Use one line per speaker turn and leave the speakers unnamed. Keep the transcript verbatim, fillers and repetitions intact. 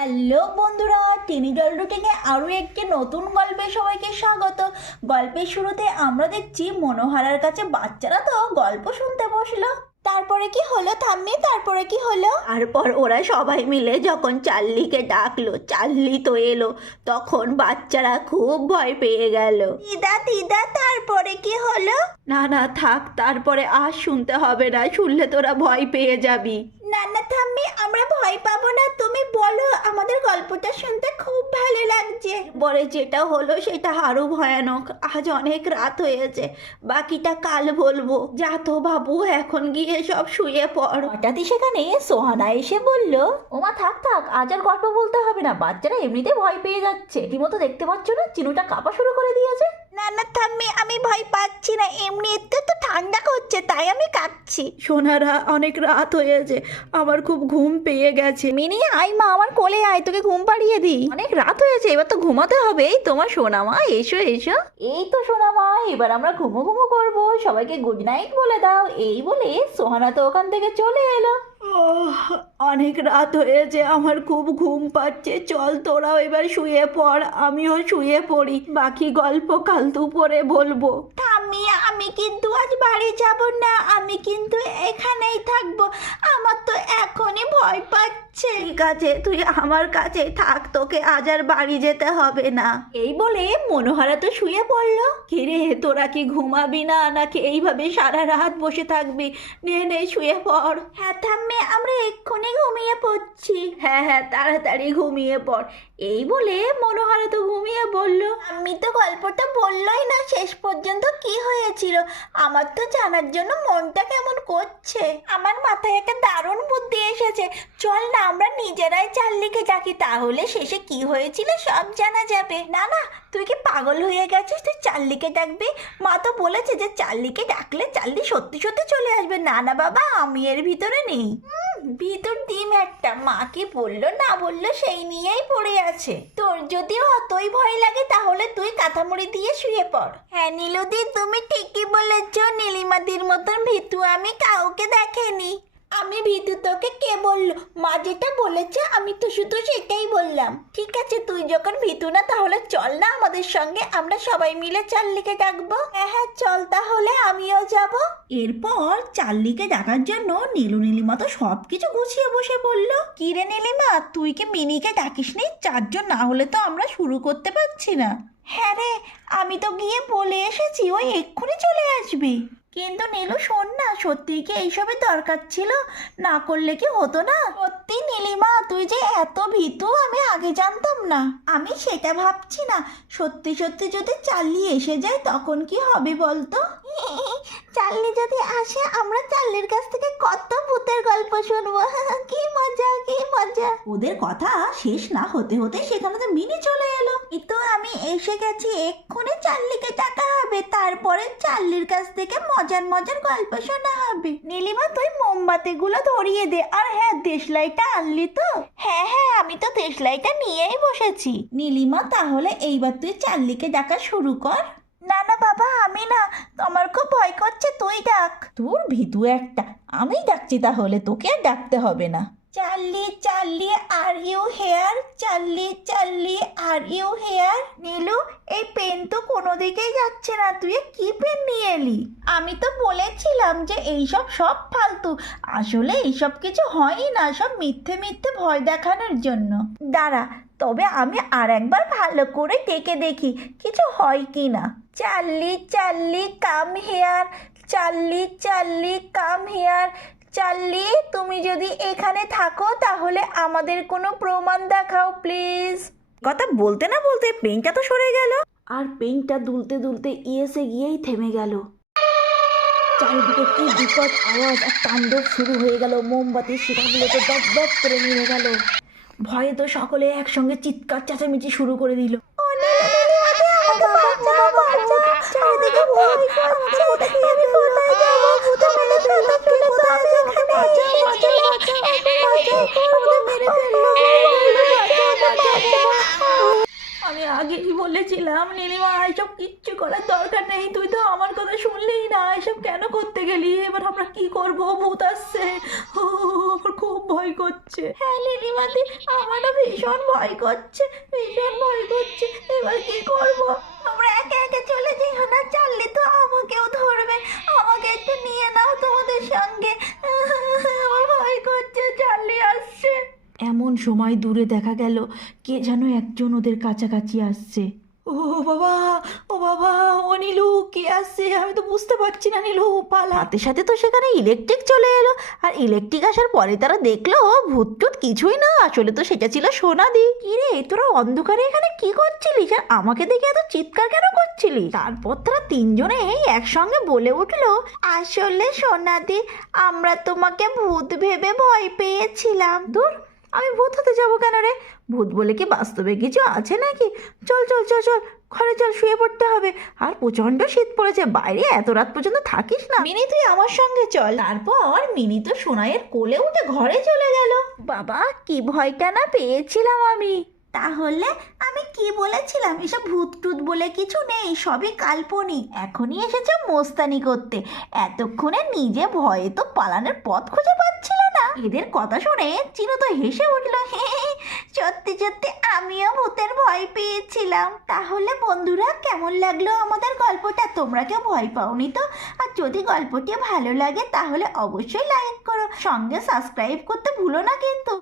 Hello বন্ধুরা, টিনি জল রুটিনে আরও একটি নতুন গল্পে সবাইকে স্বাগত। গল্পের শুরুতে আমরা দেখছি মনোহারার কাছে বাচ্চারা তো গল্প শুনতে বসলো। তারপরে কি হলো ঠাম্মি? তারপরে কি হলো?
তারপর ওরা সবাই মিলে যখন চার্লিকে ডাকলো, চার্লি তো এলো, তখন বাচ্চারা খুব ভয় পেয়ে গেল।
দিদা দিদা তারপরে কি হলো?
না না থাক, তারপরে আর শুনতে হবে না, শুনলে তোরা ভয় পেয়ে যাবি।
না না ঠাম্মি, আমরা ভয় পাবো না, তুমি বলো, আমাদের গল্পটা শুনতে খুব ভালো লাগছে।
পরে যেটা হলো সেটা আরো ভয়ানক। আজ অনেক রাত হয়েছে, বাকিটা কাল বলবো। যা তো বাবু, এখন গিয়ে সব শুয়ে পড়।
হঠাৎই সেখানে সোহানা এসে বলল, ওমা থাক থাক, আজ আর গল্প বলতে হবে না, বাচ্চারা এমনিতে ভয় পেয়ে যাচ্ছে। রীতিমতো দেখতে পাচ্ছ না, চিনুটা কাঁপা শুরু করে দিয়েছে। না না ঠাম্মি, আমি ভয় পাচ্ছি না, এমনিতে তো ঠান্ডা করছে তাই আমি কাঁপছি।
সোনারা, অনেক রাত হয়েছে, আমার খুব ঘুম পেয়ে গেছে।
মিনি আয় মা, আমার কোলে আয়, তোকে ঘুম পাড়িয়ে দিই।
অনেক রাত হয়েছে, এবার তো ঘুমাতে হবে। এই তোমার সোনা মা, এসো এসো।
এই তো সোনা মা, এবার আমরা ঘুমো ঘুমো করবো, সবাইকে গুড নাইট বলে দাও। এই বলে সোহানা তো ওখান থেকে চলে এলো।
অনেক রাত হয়েছে, আমার খুব ঘুম পাচ্ছে। চল তোরাও এবার শুয়ে পড়, আমিও শুয়ে পড়ি। বাকি গল্প কাল দুপুরে বলবো।
ঠাম্মি, আমি কিন্তু আজ বাড়ি যাব না, আমি কিন্তু এখানেই থাকবো, আমার তো এখনই ভয় পাচ্ছে।
ঠিক আছে, তুই আমার কাছে থাক, তোকে আজ আর বাড়ি যেতে হবে না।
এই বলে মনোহারা তো শুয়ে পড়লো।
কিরে, তোরা কি ঘুমাবি না নাকি এইভাবে সারা রাত বসে থাকবি? নে নে শুয়ে পড়।
হ্যাঁ ঠাম্মি, আমরা এক্ষুনি ঘুমিয়ে পড়ছি।
হ্যাঁ হ্যাঁ, তাড়াতাড়ি ঘুমিয়ে পড়। এই বলে মনোহারা তো ঘুমিয়ে পড়লো।
আমি তো গল্পটা বললোই না শেষ পর্যন্ত কি হয়েছিল। আমার তো জানার জন্য মনটা কেমন করছে। আমার মাথায় একটা দারুণ বুদ্ধি এসেছে। চল না, আমরা নিজেরাই চার্লিকে ডাকি, তাহলে শেষে কি হয়েছিল সব জানা যাবে। না না, তুই কি পাগল হয়ে গেছিস? তুই চার্লিকে ডাকবি? মা তো বলেছে যে চার্লিকে ডাকলে চার্লি সত্যি সত্যি চলে আসবে। না না বাবা, আমি এর ভিতরে নেই। ভিতর ডিম একটা, মা কি বললো না বললো সেই নিয়েই পড়ে আছে। তোর যদি অতই ভয় লাগে তাহলে তুই কাঁথামুড়ি দিয়ে শুয়ে পড়। হ্যাঁ নীলুদি, তুমি ঠিকই বলেছ, নীলিমাদির মতন ভীতু আমি কাউকে দেখেনি। আমি ভীতু তোকে কে বললো? মা যেটা বলেছে আমি তো শুধু সেটাই বললাম। ঠিক আছে, তুই যখন ভীতু না তাহলে চল না আমাদের সঙ্গে, আমরা সবাই মিলে চার্লিকে ডাকবো। হ্যাঁ হ্যাঁ চল, তাহলে আমিও যাব। এরপর চার্লিকে ডাকার জন্য নীলু নীলিমা তো সব কিছু গুছিয়ে বসে পড়লো। কি রে নীলিমা, তুই কি মিনিকে ডাকিসনি? চারজন না হলে তো আমরা শুরু করতে পারছি না। হ্যাঁ রে, আমি তো গিয়ে বলে এসেছি, ওই এক্ষুনি চলে আসবে। কিন্তু নীলু শোন না, সত্যি কি এইসবের দরকার ছিল? না করলে কি হতো না? সত্যি নীলিমা, তুই যে এত ভীতু আমি আগে জানতাম না। আমি সেটা ভাবছি না, সত্যি সত্যি যদি চার্লি এসে যায় তখন কি হবে বলতো? চার্লি যদি আসে, আমরা চার্লির কাছ থেকে কত ভূতের গল্প শুনবো। কি মজা, কি মজা। ওদের কথা শেষ না হতে হতে সেখানে তো মিনি চলে এলো। এই তো আমি এসে গেছি, এক্ষুনি চার্লিকে ডাকা হবে, তারপরে চার্লির কাছ থেকে মজার মজার গল্প শোনা হবে। নীলিমা, তুই মোমবাতিগুলো ধরিয়ে দে, আর হ্যাঁ দেশলাইটা আনলি তো? হ্যাঁ হ্যাঁ, আমি তো দেশলাইটা নিয়েই বসেছি। নীলিমা, তাহলে এইবার তুই চার্লিকে ডাকা শুরু কর। না না বাবা, আমি না, আমার খুব ভয় করছে, তুই ডাক। তোর ভীতু একটা, আমি ডাকছি তাহলে, তোকে আর ডাকতে হবে না। Charlie Charlie are you here? Charlie Charlie are you here? Nilu, এই পেন তো কোনো দিকেই যাচ্ছে না, তুই কি পেন নিয়ে এলি? আমি তো বলেছিলাম যে এইসব সব ফালতু, আসলে এইসব কিছু হয়ই না, সব মিথ্যে মিথ্যে ভয় দেখানোর জন্য। দাঁড়া, তবে আমি আর একবার ভালো করে ডেকে দেখি কিছু হয় কি না। Charlie Charlie come here, Charlie Charlie come here. Charlie, তুমি যদি এখানে থাকো তাহলে আমাদের কোনো প্রমাণ দেখাও প্লিজ।
কথা বলতে না বলতে পেনটা তো সরে গেল, আর পেনটা দুলতে দুলতে ইয়েসে গিয়েই থেমে গেল। চারিদিকে কি বিকট আওয়াজ আর তাণ্ডব শুরু হয়ে গেল। মোমবাতির শিখাগুলো তো দপ দপ করে নিভে গেল। ভয়ে তো সকলে একসঙ্গে চিৎকার চেঁচামেচি শুরু করে দিল। আমি আগেই বলে বলেছিলাম নীলিমা এসব কিচ্ছু করার দরকার নেই, তুই তো আমার কথা শুনলেই না, এসব কেন করতে গেলি? এবার আমরা কি করব? ভূত আসছে, ও আমার খুব ভয় করছে। হ্যাঁ নীলিমাদি, আমারও ভীষণ ভয় করছে, ভীষণ ভয় করছে, এবার কি করব?
তোমরা একে একে চলে যেও না, চাললে তো আমাকেও ধরবে। আমাকে একটু নিয়ে নাও তোমাদের সঙ্গে, আমার ভয় করছে, চার্লি আসছে।
এমন সময় দূরে দেখা গেল কে যেন একজন ওদের কাছাকাছি আসছে। ও বাবা, ও বাবা, ও নীলু, কে আসছে? আমি তো বুঝতে পারছি না নীলু, পালা। সাথে সাথে তো সেখানে ইলেকট্রিক চলে এলো, আর ইলেকট্রিক আসার পরে তারা দেখলো ভূত টুত কিছুই না, আসলে তো সেটা ছিল সোনাদি। কিরে তোরা অন্ধকারে এখানে কি করছিলিস, আর আমাকে দেখে এত চিৎকার কেন করছিলি? তারপর তারা তিনজনে একসঙ্গে বলে উঠলো,
আসলে সোনাদি, আমরা তোমাকে ভূত ভেবে ভয় পেয়েছিলাম।
দূর, আমি ভূত হতে যাবো কেন রে? ভূত বলে কি বাস্তবে কিছু আছে নাকি? চল চল চল চল, ঘরে চল, শুয়ে পড়তে হবে। আর প্রচন্ড শীত পড়েছে, বাইরে এত রাত পর্যন্ত থাকিস না। মিনি তুই আমার সঙ্গে চল। তারপর মিনি তো সোনাইয়ের কোলে উঠে ঘরে চলে গেল।
বাবা, কি ভয়টা না পেয়েছিলাম আমি। তাহলে আমি কি বলেছিলাম? এসব ভূত টুত বলে কিছু নেই, সবই কাল্পনিক। এখনই এসেছে মোস্তানি করতে, এতক্ষণে নিজে ভয়ে তো পালানোর পথ খুঁজে পাচ্ছিল না। এদের কথা শুনে চিনু তো হেসে উঠল, সত্যি সত্যি আমিও ভূতের ভয় পেয়েছিলাম। তাহলে বন্ধুরা, কেমন লাগলো আমাদের গল্পটা? তোমরা কেউ ভয় পাওনি তো? আর যদি গল্পটি ভালো লাগে তাহলে অবশ্যই লাইক করো, সঙ্গে সাবস্ক্রাইব করতে ভুলো না কিন্তু।